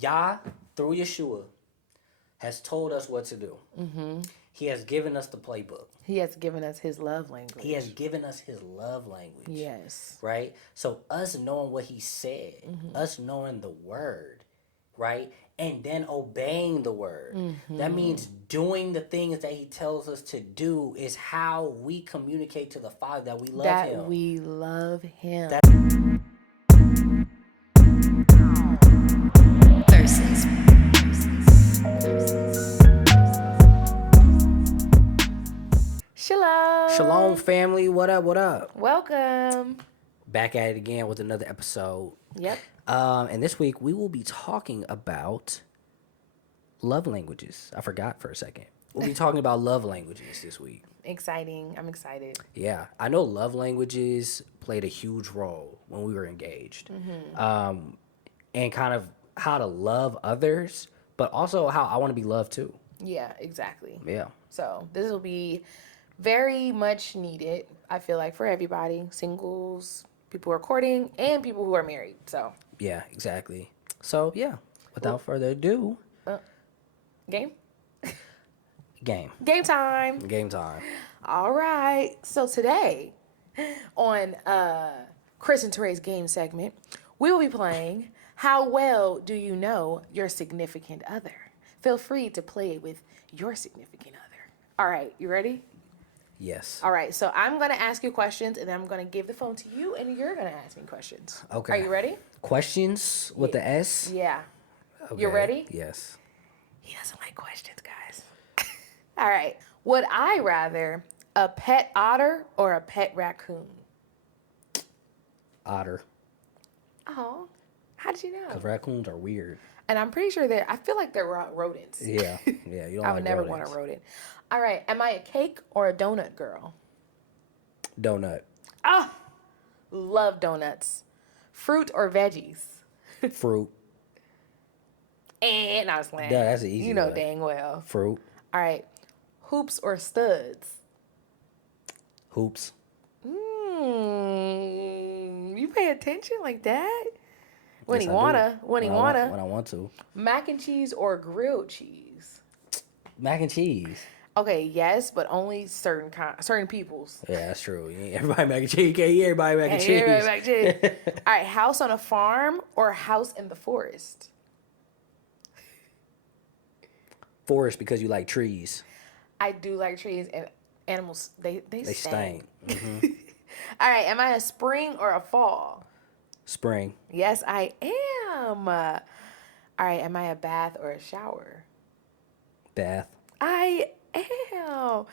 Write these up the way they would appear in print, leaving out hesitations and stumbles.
Yah, through Yeshua, has told us what to do. Mm-hmm. He has given us the playbook. He has given us his love language. He has given us his love language. Yes. Right? So us knowing what he said, us knowing the word, right? And then obeying the word. That means doing the things that he tells us to do is how we communicate to the Father that we love him. That we love him. Versus. Shalom. Shalom, family. What up? What up? Welcome. Back at it again with another episode. Yep. And this week we will be talking about love languages. I forgot for a second. We'll be talking about love languages this week. Exciting. I'm excited. Yeah. I know love languages played a huge role when we were engaged. And kind of how to love others, but also how I want to be loved too. Yeah, exactly. Yeah. So this will be very much needed, I feel like, for everybody. Singles, people who are courting, and people who are married. So Yeah, exactly. So, yeah. Without further ado, game? game. Game time. Game time. All right. So today, on Chris and Teraé's game segment, we will be playing How Well Do You Know Your Significant Other? Feel free to play it with your significant other. All right. You ready? Yes. All right. So I'm going to ask you questions, and then I'm going to give the phone to you, and you're going to ask me questions. Okay. Are you ready? Questions with the S? Yeah. Okay. You ready? Yes. He doesn't like questions, guys. All right. Would I rather a pet otter or a pet raccoon? Otter. Oh, how did you know? Because raccoons are weird. And I'm pretty sure I feel like they're rodents. Yeah. Yeah. You don't I like would never rodents. want a rodent. All right. Am I a cake or a donut girl? Donut. Ah, love donuts. Fruit or veggies? Fruit. And I was playing. Yeah, that's an easy You know one. dang well. Fruit. All right. Hoops or studs? Hoops. You pay attention like that? When Yes, he I do. wanna. When he wanna. When I want to. Mac and cheese or grilled cheese? Mac and cheese. Okay, yes, but only certain people's. Yeah, that's true. You ain't everybody mac and cheese. You can't eat everybody mac and cheese. Everybody mac and cheese. All right, house on a farm or house in the forest? Forest because you like trees. I do like trees, and animals, they Stink. All right, am I a spring or a fall? Spring. Yes, I am. All right, am I a bath or a shower? Bath. I am.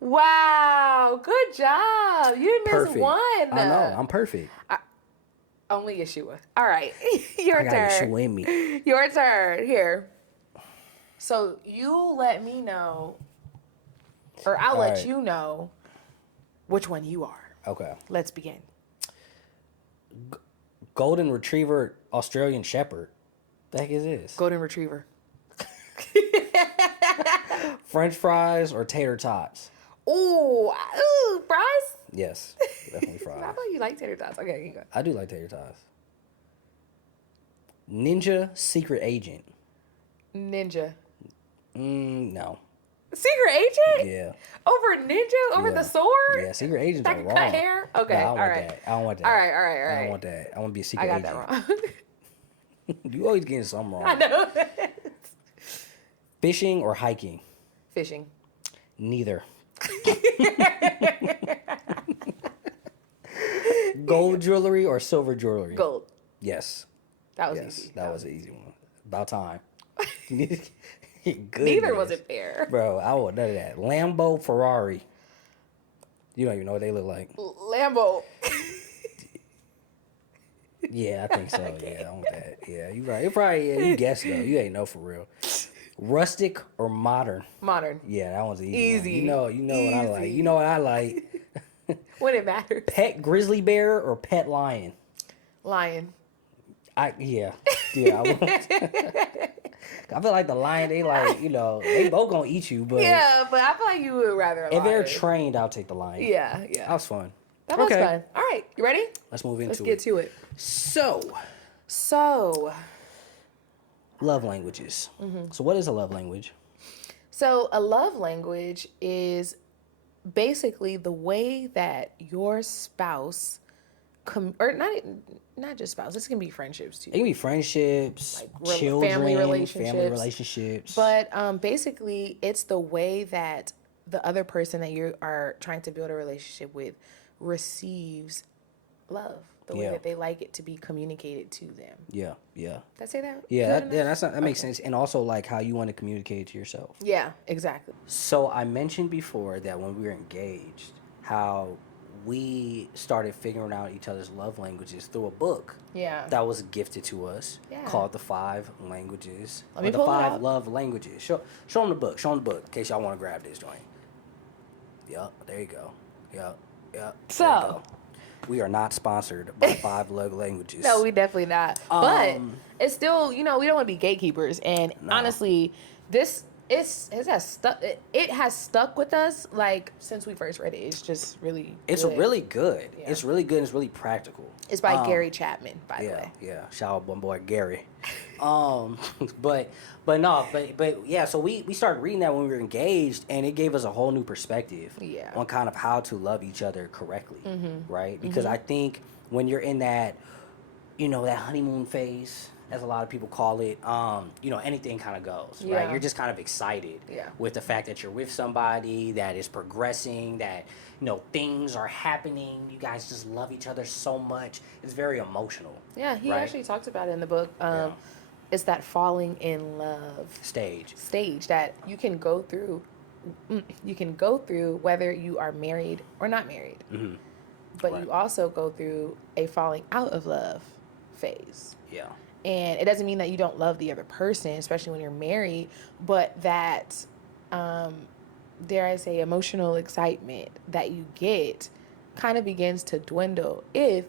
Wow, good job. You didn't miss Perfect. one. I know. I'm perfect. Only Yeshua. All right, your I got turn. Yeshua in me. Your turn. Here. So you let me know, or I'll let right. you know which one you are. Okay. Let's begin. Golden Retriever, Australian Shepherd. The heck is this? Golden Retriever. French fries or tater tots? Ooh, fries? Yes, definitely I fries. thought you like tater tots. Okay, you go. I do like tater tots. Ninja Secret Agent. Ninja. No. Secret agent? Yeah. Over ninja? Over Yeah. the sword? Yeah, secret agents That are can wrong. cut hair? Okay, Nah, I don't all want right. that. I don't want that. All right. I don't want that. I want to be a secret I got agent. that wrong. You always getting something wrong. I know. Fishing or hiking? Fishing. Neither. Gold jewelry or silver jewelry? Gold. Yes. That was Yes. easy. That was an easy one. About time. Good. Neither was it fair. Bro, I want none of that. Lambo, Ferrari. You don't even know what they look like. Lambo. Yeah, I think so. Yeah, I want that. Yeah, you right. It probably, yeah, you guessed though. You ain't know for real. Rustic or modern? Modern. Yeah, that one's an easy. Easy. One. You know what I like. Easy. You know what I like. When it matters. Pet grizzly bear or pet lion? Lion. Yeah. I feel like the lion, they like, they both gonna eat you, but Yeah, but I feel like you would rather a if they're lion. trained, I'll take the lion. Yeah. That was fun. That was fun. All right, you ready? Let's move into Let's get to it. So, So, Love languages. So what is a love language? So a love language is basically the way that your spouse, or not just spouse, this can be friendships too. It can be friendships, children, family relationships. But basically, it's the way that the other person that you are trying to build a relationship with receives love. The way that they like it to be communicated to them. Yeah. Did I say that? That makes sense. And also like how you want to communicate it to yourself. Yeah, exactly. So I mentioned before that when we were engaged, how we started figuring out each other's love languages through a book. Yeah. That was gifted to us. Yeah. Called The 5 Languages. Let me the pull it 5 out. Love Languages. Show them the book. Show them the book in case y'all want to grab this joint. Yup. There you go. Yup. So. We are not sponsored by 5 Love Languages. No, we definitely not. But it's still, we don't want to be gatekeepers. And honestly, it has stuck with us like since we first read it. It's just really good. Really good. Yeah. It's really good and it's really practical. It's by Gary Chapman, by the way. Yeah. Shout out my boy Gary. But yeah, so we started reading that when we were engaged, and it gave us a whole new perspective on kind of how to love each other correctly, right? Because I think when you're in that, that honeymoon phase, as a lot of people call it, anything kind of goes, right? You're just kind of excited with the fact that you're with somebody that is progressing, that, things are happening. You guys just love each other so much. It's very emotional. Yeah, he actually talks about it in the book. It's that falling in love stage that you can go through. You can go through whether you are married or not married. Mm-hmm. But you also go through a falling out of love phase. Yeah. And it doesn't mean that you don't love the other person, especially when you're married, but that, dare I say, emotional excitement that you get kind of begins to dwindle if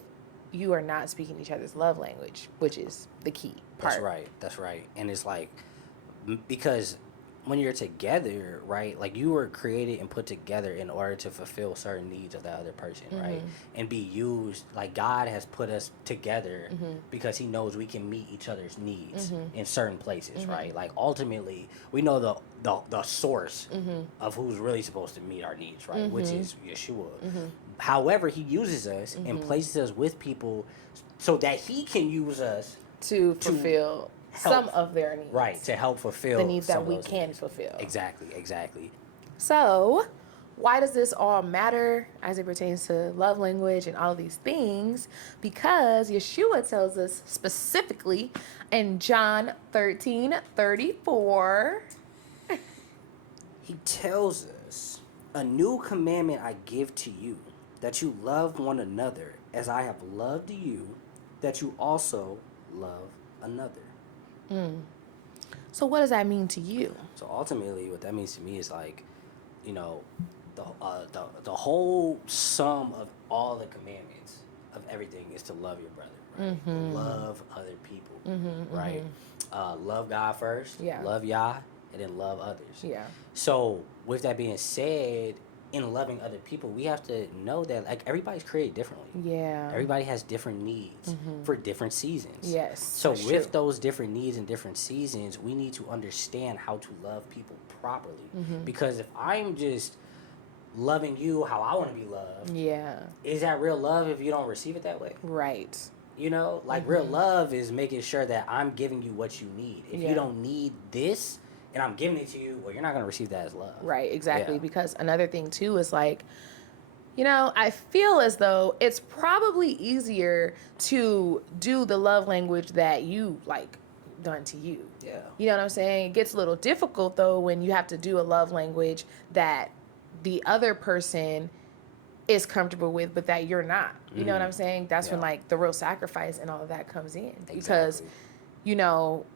you are not speaking each other's love language, which is the key part. That's right. And it's like, because when you're together, right, like you were created and put together in order to fulfill certain needs of the other person, right? And be used, like God has put us together because he knows we can meet each other's needs in certain places, right? Like ultimately, we know the source of who's really supposed to meet our needs, right? Which is Yeshua. However, he uses us and places us with people so that he can use us to fulfill some of their needs. Right, to help fulfill the needs that we can fulfill. Exactly. So, why does this all matter as it pertains to love language and all these things? Because Yeshua tells us specifically in John 13:34. He tells us, "A new commandment I give to you, that you love one another as I have loved you, that you also love another." So what does that mean to you? So ultimately, what that means to me is like, the whole sum of all the commandments of everything is to love your brother, right? Love other people, right? Love God first, love Yah, and then love others. Yeah. So with that being said, in loving other people, we have to know that like everybody's created differently. Yeah. Everybody has different needs for different seasons. Yes. So with those different needs and different seasons, we need to understand how to love people properly. Because if I'm just loving you how I want to be loved, is that real love if you don't receive it that way? Right. Real love is making sure that I'm giving you what you need. If you don't need this, and I'm giving it to you, well, you're not going to receive that as love. Right, exactly. Yeah. Because another thing, too, is like, I feel as though it's probably easier to do the love language that you, like, done to you. Yeah. You know what I'm saying? It gets a little difficult, though, when you have to do a love language that the other person is comfortable with, but that you're not. You know what I'm saying? That's when, like, the real sacrifice and all of that comes in. Exactly. Because,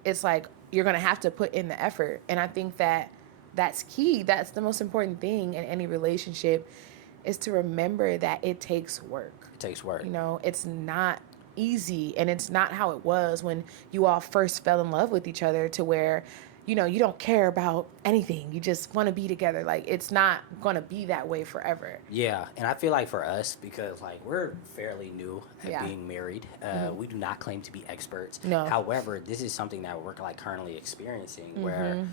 it's like, you're going to have to put in the effort. And I think that that's key. That's the most important thing in any relationship is to remember that it takes work. It takes work. It's not easy, and it's not how it was when you all first fell in love with each other to where, you know, you don't care about anything. You just want to be together. Like, it's not going to be that way forever. Yeah, and I feel like for us, because like we're fairly new at Yeah. being married, we do not claim to be experts. No. However, this is something that we're like currently experiencing where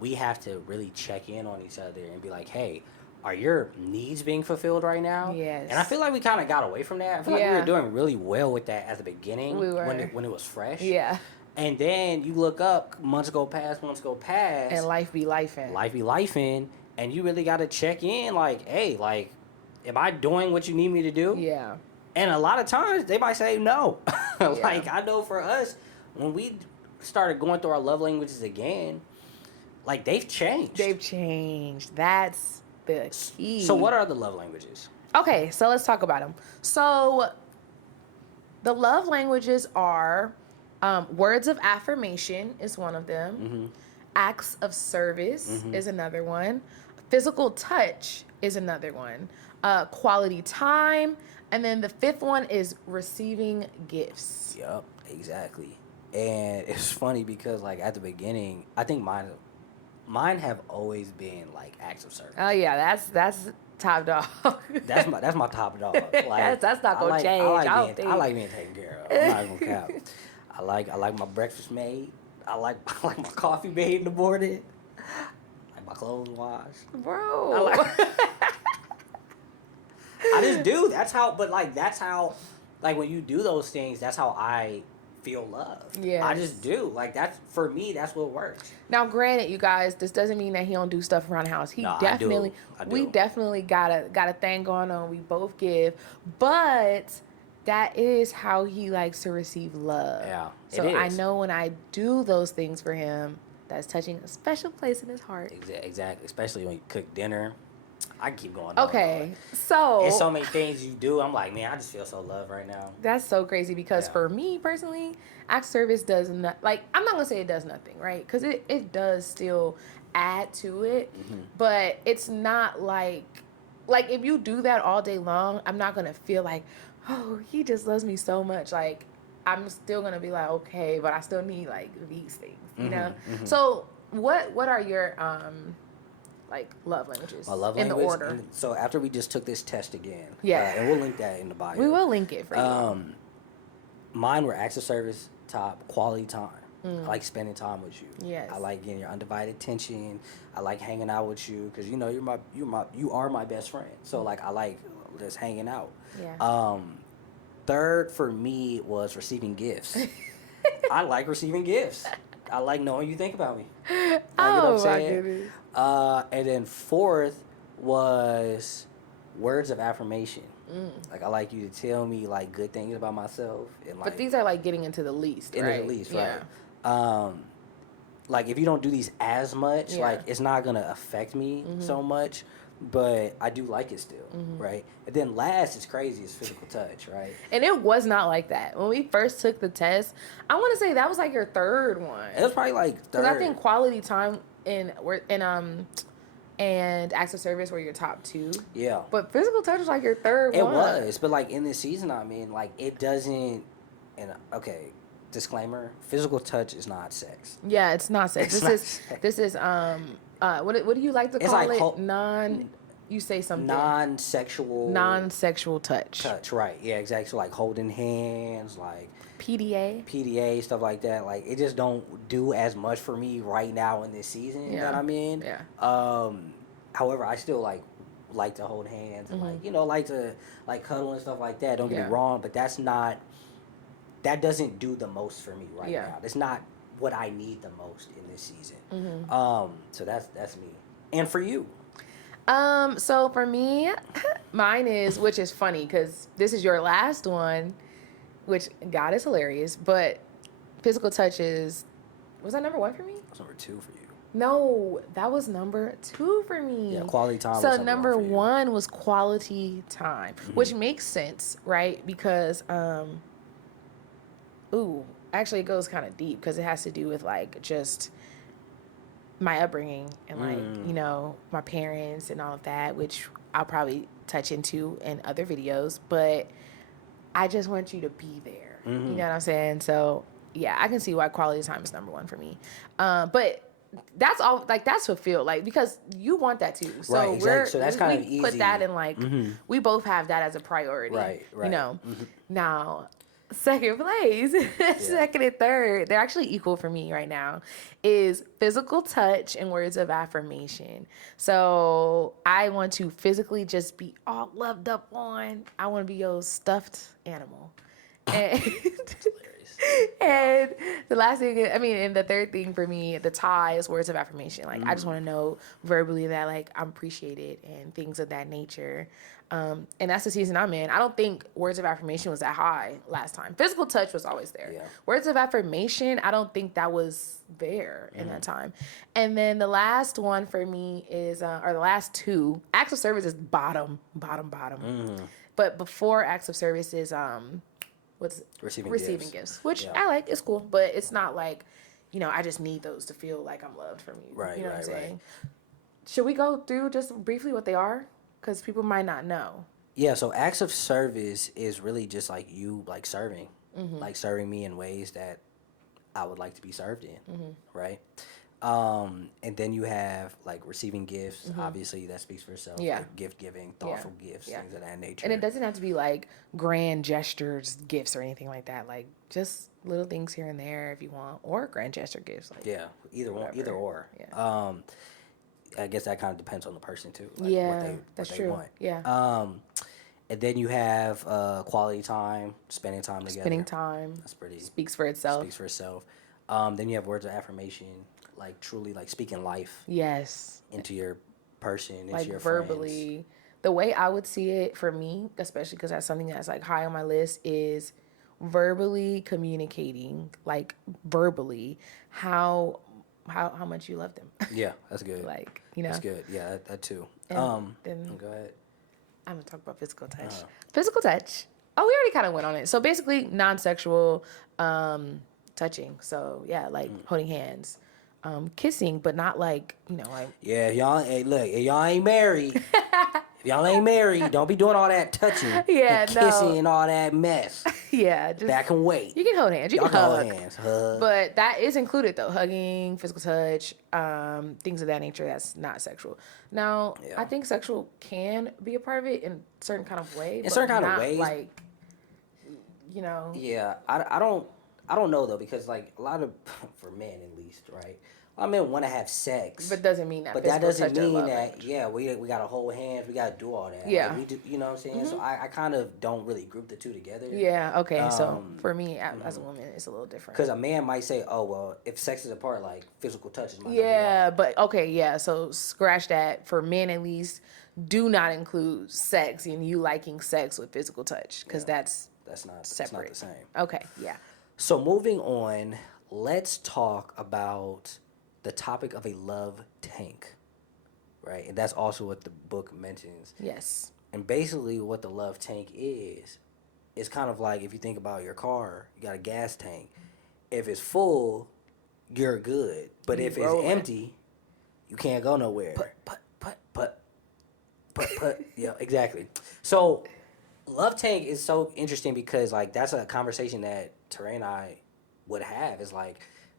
we have to really check in on each other and be like, hey, are your needs being fulfilled right now? Yes. And I feel like we kind of got away from that. I feel like we Yeah. were doing really well with that at the beginning We were. when it was fresh. Yeah. And then you look up, months go past, And life be lifing. life be lifing, and you really got to check in, like, hey, like, am I doing what you need me to do? Yeah. And a lot of times they might say no. Like, I know for us, when we started going through our love languages again, like, they've changed. They've changed. That's the key. So what are the love languages? Okay, so let's talk about them. So the love languages are words of affirmation is one of them. Acts of service is another one. Physical touch is another one. Quality time. And then the fifth one is receiving gifts. Yep, exactly. And it's funny because, like, at the beginning, I think mine have always been like acts of service. Oh yeah, that's top dog. That's my top dog. Like, that's not gonna change. I like being taken care of. I'm not gonna cap. I like my breakfast made. I like my coffee made in the morning. I like my clothes washed. Bro. I just do. That's how. Like, when you do those things, that's how I feel love. Yes. I just do. Like, that's, for me, that's what works. Now, granted, you guys, this doesn't mean that he don't do stuff around the house. He definitely, I do. We definitely got a thing going on. We both give, but that is how he likes to receive love. Yeah, So I know when I do those things for him, that's touching a special place in his heart. Exactly. Especially when you cook dinner. I can keep going on. Okay, so There's so many things you do. I'm like, man, I just feel so loved right now. that's so crazy because for me personally, act service does not, like, I'm not gonna say it does nothing, right? Because it does still add to it, but it's not like if you do that all day long, I'm not gonna feel like, oh, he just loves me so much. Like, I'm still gonna be like, okay, but I still need like these things, you know. So what are your like love languages? My love in language. the order. So after we just took this test again, Yeah. and we'll link that in the bio. We will link it for you. Mine were acts of service, top, quality time. I like spending time with you. Yes. I like getting your undivided attention. I like hanging out with you because you know you are my best friend. So like I like just hanging out. Yeah. Third for me was receiving gifts. I like receiving gifts. I like knowing you think about me. Like, Oh my goodness. And then fourth was words of affirmation. Like I like you to tell me like good things about myself. And like, But these are like getting into the least, right? the least, right? Like if you don't do these as much, Yeah. like it's not gonna affect me so much. But I do like it still, right? And then last is crazy is physical touch, right? And it was not like that. When we first took the test, I want to say that was like your third one. It was probably like third. Because I think quality time and acts of service were your top two. Yeah. But physical touch was like your third It one. was, but like in this season, I mean, like it doesn't. And okay, disclaimer: physical touch is not sex. Yeah, it's not sex. It's This is what do you like to It's call like it? You say something. Non-sexual touch. right? Yeah, exactly. So like holding hands, like PDA. stuff like that. Like it just don't do as much for me right now in this season that I'm in. Yeah. However, I still like to hold hands and like to like cuddle and stuff like that. Don't get Yeah. me wrong, but that doesn't do the most for me right now. It's not what I need the most in this season. So that's me. And for you? So for me, mine is, which is funny because this is your last one, which God is hilarious, but physical touch was that number one for me? That's number 2 for you. No, that was number 2 for me. Yeah, quality time. So was number one for you. 1 was quality time, which makes sense, right? Because, actually it goes kind of deep because it has to do with like just my upbringing and like, my parents and all of that, which I'll probably touch into in other videos, but I just want you to be there. You know what I'm saying? So yeah, I can see why quality time is number 1 for me. But that's all, like, that's fulfilled, like, because you want that too. So Right, exactly. So that's kind of we put easy. that in, like, we both have that as a priority. Right, right. You know, now, second place, second and third, they're actually equal for me right now, is physical touch and words of affirmation. So I want to physically just be all loved up on. I want to be your stuffed animal. And and the last thing, I mean, and the third thing for me, the tie is words of affirmation. Like, I just want to know verbally that, like, I'm appreciated and things of that nature. And that's the season I'm in. I don't think words of affirmation was that high last time. Physical touch was always there. Yeah. Words of affirmation, I don't think that was there in that time. And then the last one for me is, or the last two, acts of service is bottom. But before acts of service is, receiving gifts, which I like. It's cool, but it's not like, you know, I just need those to feel like I'm loved from you. Right, you know right, what I'm saying? right. Should we go through just briefly what they are? Because people might not know. Yeah, so acts of service is really just like you, like, serving. Like, serving me in ways that I would like to be served in, right? And then you have, like, receiving gifts. Obviously, that speaks for itself. Yeah. Like, gift giving, thoughtful gifts, things of that nature. And it doesn't have to be like grand gestures, gifts, or anything like that. Like, just little things here and there if you want, or grand gesture gifts. Like, Yeah, either one, either or. Yeah. I guess that kind of depends on the person too. Like, that's what true. they want. Yeah. And then you have quality time, spending time together. Spending time. That's pretty. Speaks for itself. Speaks for itself. Then you have words of affirmation, like truly, like, speaking life. Yes. Into your person, into like your verbally. friends. The way I would see it for me, especially because that's something that's, like, high on my list, is verbally communicating, like, verbally how much you love them. Yeah, that's good. Like, you know. That's good. Yeah, that too. And then go ahead. I'm gonna talk about physical touch. Physical touch. Oh, we already kind of went on it. So basically, non-sexual touching. So yeah, like holding hands, kissing, but not like, you know, like. Yeah, if y'all ain't married. If y'all ain't married, don't be doing all that touching and kissing and all that mess. Yeah, just back and wait. You can hold hands. You y'all can hug. Hold hands. Hug. But that is included though, hugging, physical touch, things of that nature. That's not sexual. Now, I think sexual can be a part of it in certain kind of way. In certain kind of ways, like, you know. Yeah, I don't know though, because, like, a lot of, for men at least, right? I mean, want to have sex, but doesn't mean that. But that doesn't mean that. Yeah, we got to hold hands. We got to do all that. Yeah, like, we do. You know what I'm saying? So I kind of don't really group the two together. Yeah. Okay. So for me, as a woman, it's a little different. Because a man might say, "Oh well, if sex is a part, like, physical touch is my number one." But okay, yeah. So scratch that. For men, at least, do not include sex and you liking sex with physical touch, because that's not separate. That's not the same. Okay. Yeah. So moving on, let's talk about the topic of a love tank, right? And that's also what the book mentions. Yes. And basically what the love tank is kind of like, if you think about your car, you got a gas tank. If it's full, you're good. But if it's empty, you can't go nowhere. Put. Yeah, exactly. So love tank is so interesting because, like, that's a conversation that Teraé and I would have, is like,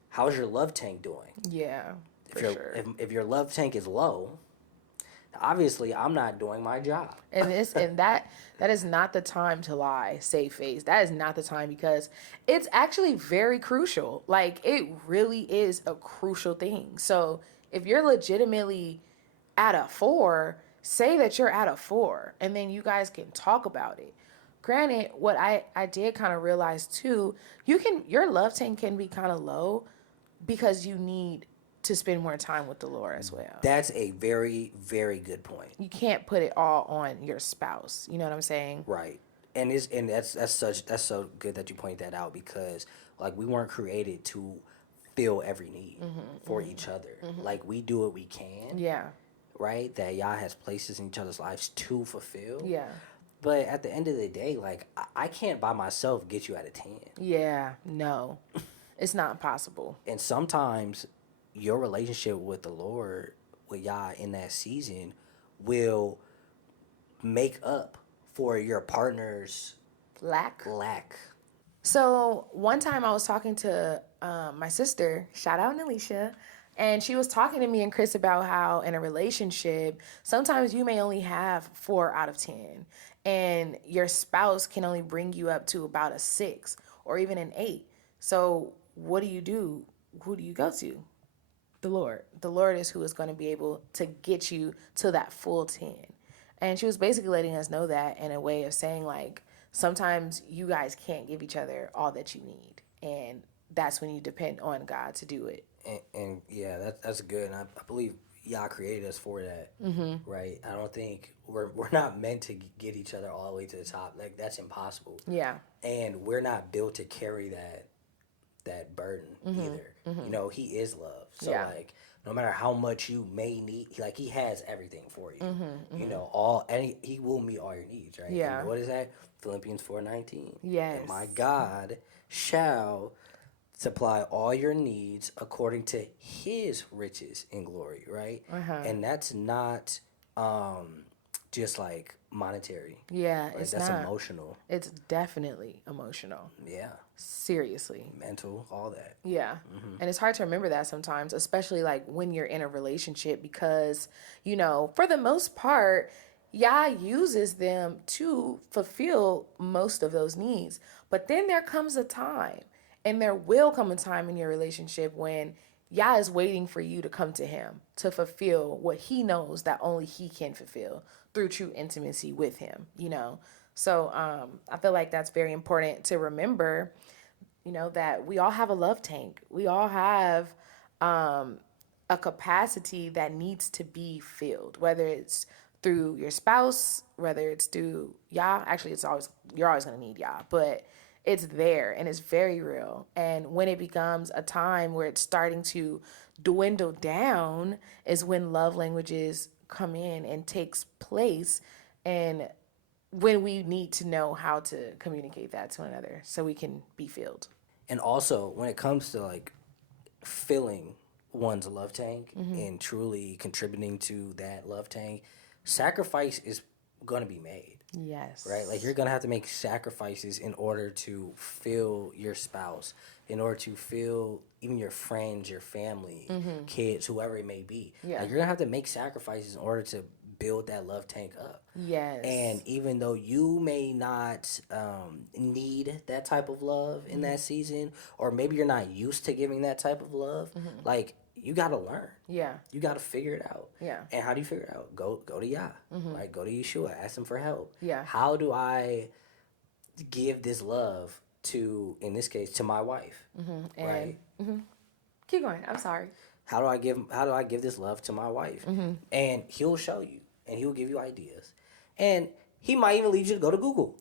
how's your love tank doing? Yeah, if your love tank is low, obviously I'm not doing my job. And that is not the time to lie, save face. That is not the time, because it's actually very crucial. Like, it really is a crucial thing. So if you're legitimately at a 4, say that you're at a 4, and then you guys can talk about it. Granted, what I did kind of realize too, your love tank can be kind of low because you need to spend more time with the Lord as well. That's a very, very good point. You can't put it all on your spouse. You know what I'm saying? Right. And that's so good that you point that out, because, like, we weren't created to fill every need for each other. Like, we do what we can. Yeah. Right? That Yah has places in each other's lives to fulfill. Yeah. But at the end of the day, like, I can't by myself get you out of 10. Yeah. No. It's not possible. And sometimes your relationship with the Lord, with Yah in that season, will make up for your partner's lack. So one time I was talking to my sister, shout out Alicia, And she was talking to me and Chris about how in a relationship, sometimes you may only have 4 out of 10, and your spouse can only bring you up to about a 6 or even an 8. So what do you do? Who do you go to? The Lord. The Lord is who is going to be able to get you to that full 10. And she was basically letting us know that in a way of saying, like, sometimes you guys can't give each other all that you need. And that's when you depend on God to do it. And yeah, that's good. And I believe y'all created us for that, right? I don't think we're not meant to get each other all the way to the top. Like, that's impossible. Yeah. And we're not built to carry that burden either. You know, He is love. So like, no matter how much you may need, like, He has everything for you. You know, He will meet all your needs, right? Yeah. And what is that? Philippians 4:19. Yes. And my God shall supply all your needs according to His riches in glory, right? And that's not just like monetary. Yeah, Right? it's That's not. emotional. It's definitely emotional. Yeah. Seriously. Mental, all that. Yeah. And it's hard to remember that sometimes, especially like when you're in a relationship, because, you know, for the most part, Yah uses them to fulfill most of those needs. But then there comes a time, and there will come a time in your relationship when Yah is waiting for you to come to Him to fulfill what He knows that only He can fulfill through true intimacy with Him, you know? So I feel like that's very important to remember, you know, that we all have a love tank. We all have a capacity that needs to be filled, whether it's through your spouse, whether it's through Yah. Actually, you're always going to need Yah, but it's there and it's very real. And when it becomes a time where it's starting to dwindle down is when love languages come in and takes place, and when we need to know how to communicate that to one another so we can be filled. And also, when it comes to like filling one's love tank and truly contributing to that love tank, sacrifice is going to be made. Yes. Right? Like, you're going to have to make sacrifices in order to fill your spouse, in order to fill even your friends, your family, kids, whoever it may be. Yeah. Like, you're going to have to make sacrifices in order to build that love tank up. Yes. And even though you may not need that type of love in that season, or maybe you're not used to giving that type of love, like, you got to learn. Yeah. You got to figure it out. Yeah. And how do you figure it out? Go to Yah. Right? Go to Yeshua. Ask Him for help. Yeah. How do I give this love to, in this case, to my wife? Right? Keep going. I'm sorry. How do I give this love to my wife? And He'll show you, and He'll give you ideas. And He might even lead you to go to Google.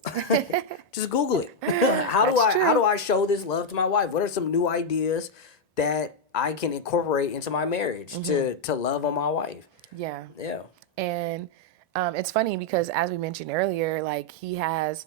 Just Google it. How do I show this love to my wife? What are some new ideas that I can incorporate into my marriage to love on my wife? Yeah. Yeah. And it's funny because, as we mentioned earlier, like, He has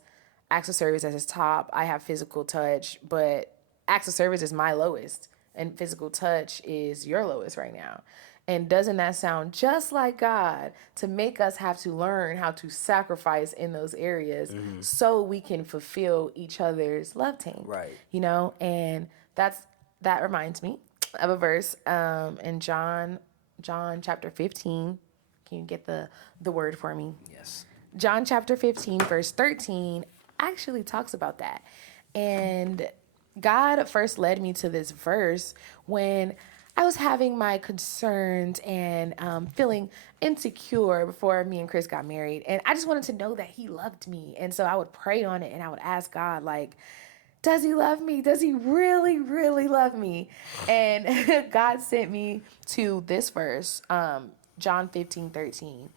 acts of service as His top. I have physical touch, but acts of service is my lowest, and physical touch is your lowest right now. And doesn't that sound just like God to make us have to learn how to sacrifice in those areas so we can fulfill each other's love tank? Right. You know, and that reminds me of a verse in John chapter 15. Can you get the word for me? Yes. John chapter 15, verse 13 actually talks about that. And God first led me to this verse when I was having my concerns and feeling insecure before me and Chris got married. And I just wanted to know that He loved me. And so I would pray on it and I would ask God, like, does He love me? Does He really, really love me? And God sent me to this verse, John 15:13.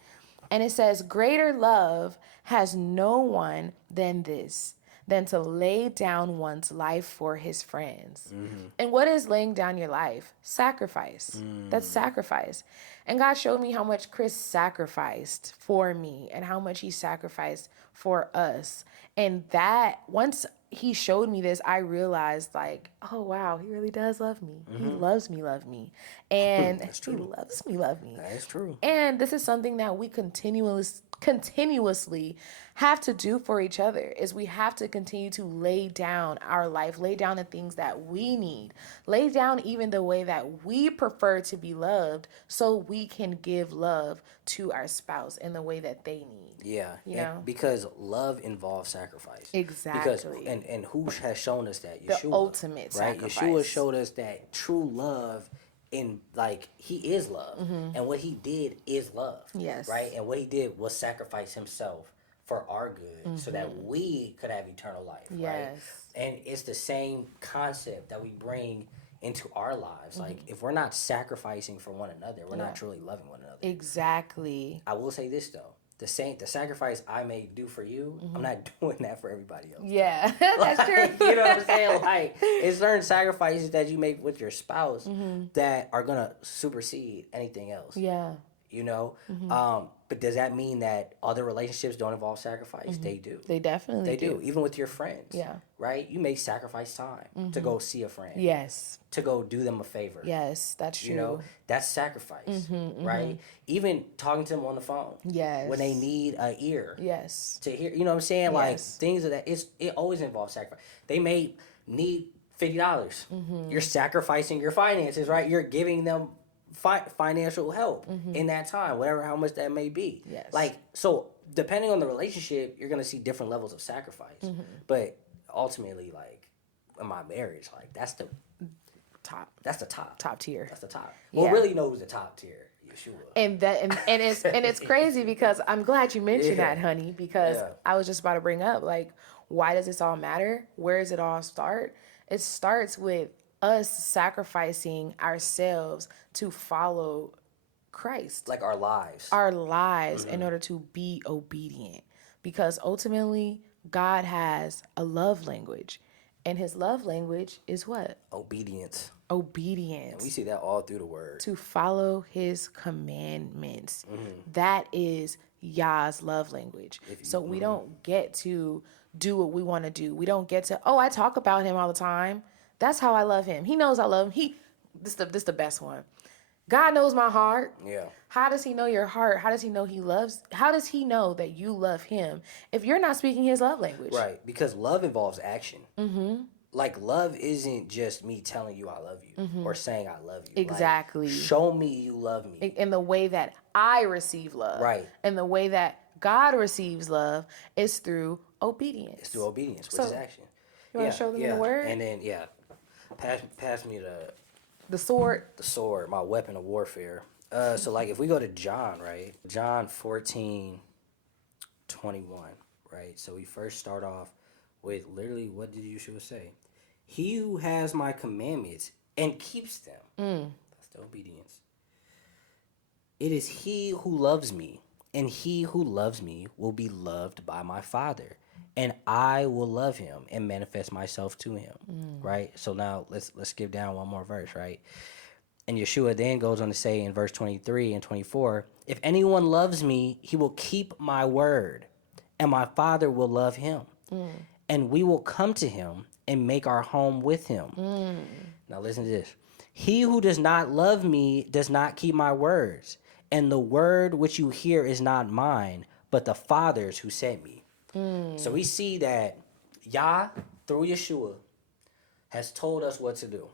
And it says, greater love has no one than this, than to lay down one's life for his friends. And what is laying down your life? Sacrifice. That's sacrifice. And God showed me how much Chris sacrificed for me and how much He sacrificed for us. And that, once He showed me this, I realized, like, oh, wow, He really does love me. He loves me, love me. And He loves me, love me. That's true. And this is something that we continuously have to do for each other is we have to continue to lay down our life, lay down the things that we need, lay down even the way that we prefer to be loved so we can give love to our spouse in the way that they need. Yeah, You know? because love involves sacrifice. Exactly. Because and who has shown us that? The Yeshua, ultimate right? sacrifice. Yeshua showed us that true love in he is love, and what he did is love. Yes. Right, and what he did was sacrifice himself for our good, so that we could have eternal life. Right, Yes. and it's the same concept that we bring into our lives. Like if we're not sacrificing for one another, we're not truly loving one another. Exactly. I will say this though. The sacrifice I may do for you, I'm not doing that for everybody else. Yeah, that's true. You know what I'm saying? Like, it's certain sacrifices that you make with your spouse that are gonna supersede anything else. Yeah. You know? But does that mean that other relationships don't involve sacrifice? They do. They definitely do. Even with your friends. Yeah. Right? You may sacrifice time to go see a friend. Yes. To go do them a favor. Yes, that's true. You know, that's sacrifice, right? Even talking to them on the phone. Yes. When they need an ear. Yes. To hear, you know what I'm saying? Like Yes. things of that. It always involves sacrifice. They may need $50. You're sacrificing your finances, right? You're giving them financial help in that time, whatever, how much that may be. Yes. Like, so depending on the relationship, you're gonna see different levels of sacrifice. But ultimately, like in my marriage, like that's the Top top tier. That's the top. Well, Yeah. really knows the top tier. Yeshua. And it's crazy because I'm glad you mentioned Yeah. that, honey, because Yeah. I was just about to bring up, like, why does this all matter? Where does it all start? It starts with us sacrificing ourselves to follow Christ. Like our lives. Our lives in order to be obedient. Because ultimately, God has a love language. And his love language is what? Obedience. Obedience. We see that all through the word. To follow his commandments. That is Yah's love language. So we don't get to do what we want to do. We don't get to, I talk about him all the time. That's how I love him. He knows I love him. This the best one. God knows my heart. Yeah. How does he know your heart? How does he know how does he know that you love him if you're not speaking his love language? Right. Because love involves action. Like, love isn't just me telling you I love you or saying I love you. Exactly. Like, show me you love me. In the way that I receive love. Right. And the way that God receives love is through obedience. It's through obedience, which is action. You want to show them in the word? And then, pass me The sword. the sword, my weapon of warfare. So, like, if we go to John, right? John 14:21, right? So we first start off with literally, what did Yeshua say? He who has my commandments and keeps them. That's the obedience. It is he who loves me, and he who loves me will be loved by my Father, and I will love him and manifest myself to him. Right? So now let's skip down one more verse, right? And Yeshua then goes on to say in verse 23 and 24, if anyone loves me, he will keep my word, and my Father will love him. And we will come to him and make our home with him. Now listen to this. He who does not love me does not keep my words, and the word which you hear is not mine, but the Father's who sent me. So we see that Yah, through Yeshua, has told us what to do.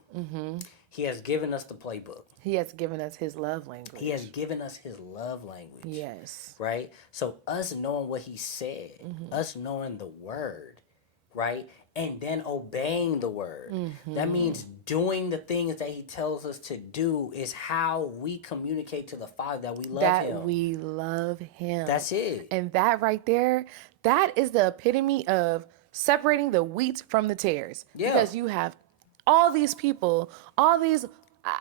He has given us the playbook. He has given us his love language. He has given us his love language. Yes. Right? So us knowing what he said, us knowing the word, right? And then obeying the word. That means doing the things that he tells us to do is how we communicate to the Father that we love him. That we love him. That's it. And that right there, that is the epitome of separating the wheat from the tares. Yeah. Because you have all these people, all these,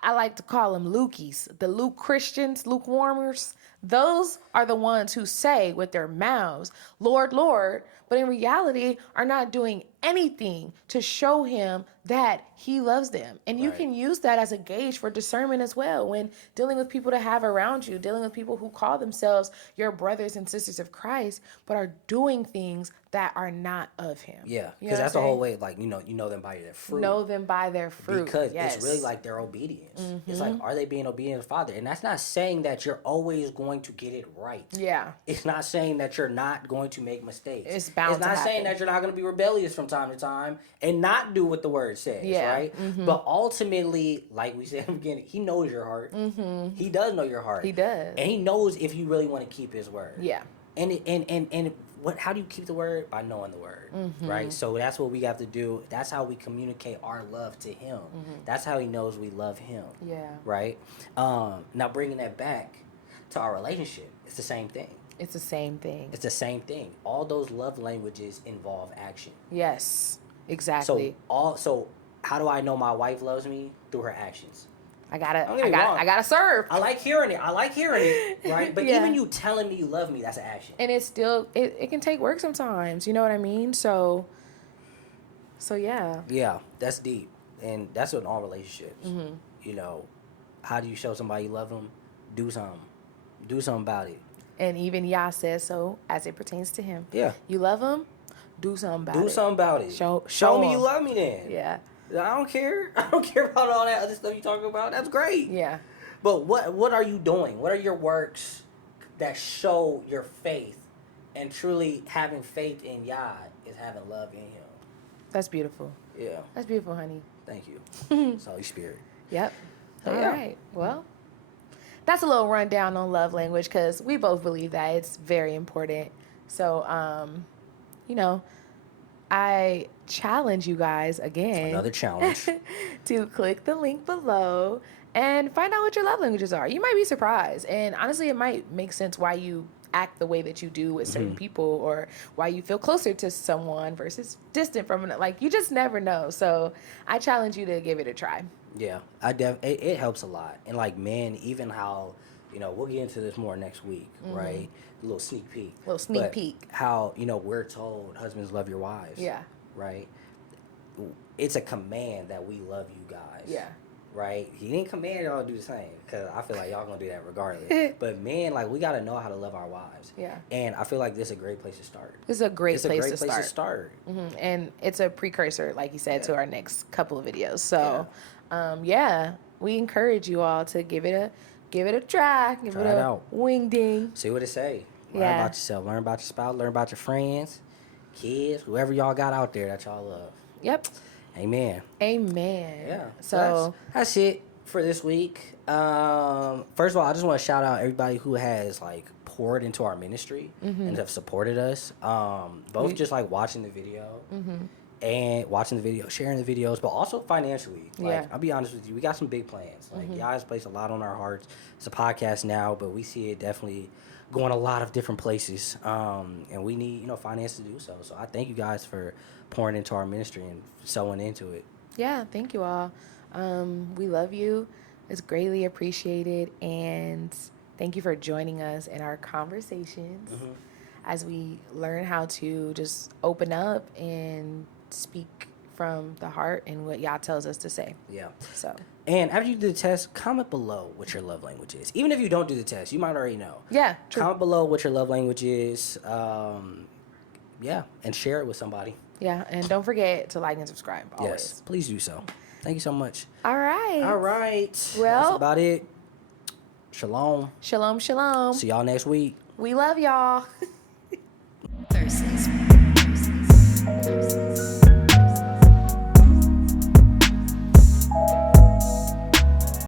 I like to call them Lukies, the Luke Christians, lukewarmers. Those are the ones who say with their mouths, Lord, Lord, but in reality are not doing anything to show him that he loves them. And you Right. can use that as a gauge for discernment as well when dealing with people to have around you, dealing with people who call themselves your brothers and sisters of Christ, but are doing things that are not of him. Yeah, You know because what that's I'm the whole saying? way. Like, you know them by their fruit. Know them by their fruit. Because yes. it's really like their obedience. It's like, are they being obedient to the Father? And that's not saying that you're always going to get it right. Yeah. It's not saying that you're not going to make mistakes. It's bound It's not to saying happen. that you're not going to be rebellious from time to time and not do what the word says, Yeah. right? But ultimately, like we said in the beginning, he knows your heart. He does know your heart. He does. And he knows if you really want to keep his word. Yeah. And how do you keep the word? By knowing the word, right? So that's what we have to do. That's how we communicate our love to him. That's how he knows we love him. Yeah. Right? Now bringing that back to our relationship, it's the same thing. It's the same thing. It's the same thing. All those love languages involve action. Yes. Exactly. So how do I know my wife loves me? Through her actions. I Don't get me wrong. gotta serve. I like hearing it, right? But Yeah. even you telling me you love me, that's an action. And it's still it can take work sometimes. You know what I mean? So yeah. Yeah, that's deep, and that's in all relationships. You know, how do you show somebody you love them? Do something about it. And even Yah says so as it pertains to him. Yeah, You love him? Do something about it. do something about it. Show me him. you love me. Then Yeah. I don't care. I don't care about all that other stuff you talking about. That's great. Yeah. But what are you doing? What are your works that show your faith? And truly having faith in Yah is having love in him. That's beautiful. Yeah. That's beautiful, honey. Thank you. It's Holy Spirit. Yep. So, All yeah. right. Well, that's a little rundown on love language because we both believe that it's very important. So, I challenge you guys again. Another challenge. To click the link below and find out what your love languages are. You might be surprised. And honestly, it might make sense why you act the way that you do with certain people or why you feel closer to someone versus distant from it. Like, you just never know. So I challenge you to give it a try. Yeah, it helps a lot. And like, men, even how, we'll get into this more next week, right? A little sneak peek. But how, we're told husbands love your wives. Yeah. Right? It's a command that we love you guys. Yeah. Right? He didn't command y'all to do the same because I feel like y'all gonna do that regardless. But men, like, we gotta know how to love our wives. Yeah. And I feel like this is a great place to start. This is a great place to start. And it's a precursor, like you said, to our next couple of videos. So, we encourage you all to give it a try. Give it a wing ding. See what it say. Learn about yourself. Learn about your spouse. Learn about your friends, kids, whoever y'all got out there that y'all love. Yep. Amen. Yeah. So that's it for this week. First of all, I just want to shout out everybody who has like poured into our ministry and have supported us. Both just like watching the video and watching the video, sharing the videos, but also financially. Like, I'll be honest with you, we got some big plans. Like, y'all has placed a lot on our hearts. It's a podcast now, but we see it definitely going a lot of different places. And we need, finance to do so. So I thank you guys for pouring into our ministry and sowing into it. Yeah, thank you all. We love you. It's greatly appreciated. And thank you for joining us in our conversations as we learn how to just open up and speak from the heart and what Yah tells us to say. Yeah. So. And after you do the test, comment below what your love language is. Even if you don't do the test, you might already know. Yeah, true. Comment below what your love language is. And share it with somebody. Yeah, and don't forget to like and subscribe always. Yes, please do so. Thank you so much. All right. Well, that's about it. Shalom. Shalom, shalom. See y'all next week. We love y'all.